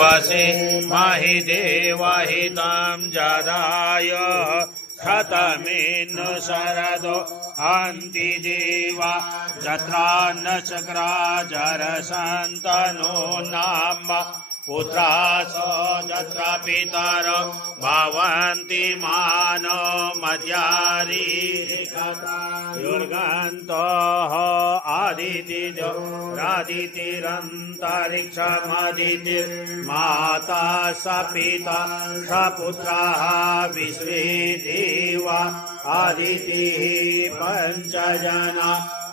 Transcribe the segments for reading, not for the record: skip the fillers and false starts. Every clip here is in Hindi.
वासे माहि देवाहितां जादाय शतमेन शरदो अन्ति देवा जत्रा न चक्रा जरसन्तनो नाम पुत्रास जत्र पितर भवन्ति मानो मद्यारी युर्गन्तः आदितिजो रादितिरन्तरिक्षमदितिर्माता स पिता स पुत्राः विश्वे देवा आदितिः पञ्चजना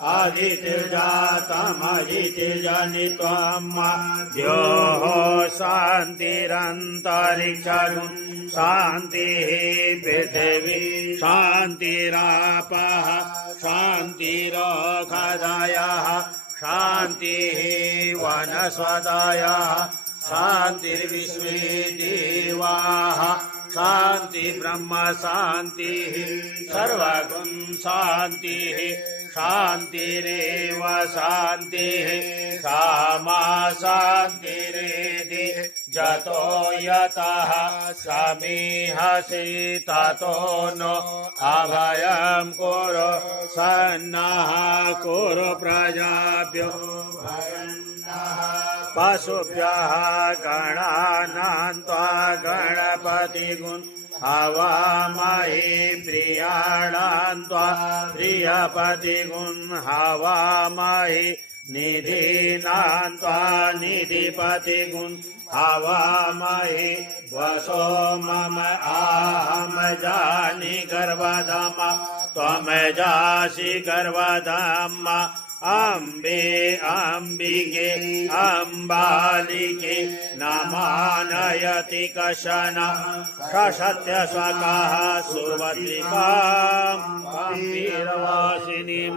आदितिर्जातमदितिर्जनित्वं द्योः शान्तिरन्तरिक्षं शान्तिः पृथिवी शान्तिरापः शान्तिरोषधयः शान्तिः वनस्पतयः शान्तिर्विश्वे देवाः शान्ति ब्रह्म शान्तिः सर्वगुण शान्तिः शान्तिरेव शान्तिः सामा शान्तिरेधि जतो यतः समीहसि ततो नो अभयं कुरु सन्नः कुरु प्रजाभ्यो पशुभ्यः गणानां त्वा गणपतिगुं हवामहे प्रियाणां त्वा प्रियपतिगुं हवामहे निधीनां त्वा निधिपतिगुं हवामहे वसो मम आहम जानि गर्भधाम त्वं जासि गर्भधाम अम्बे अम्बिके अम्बालिके नमानयति कशन सत्यस्वकः सुवत्रिकां वीरवासिनीं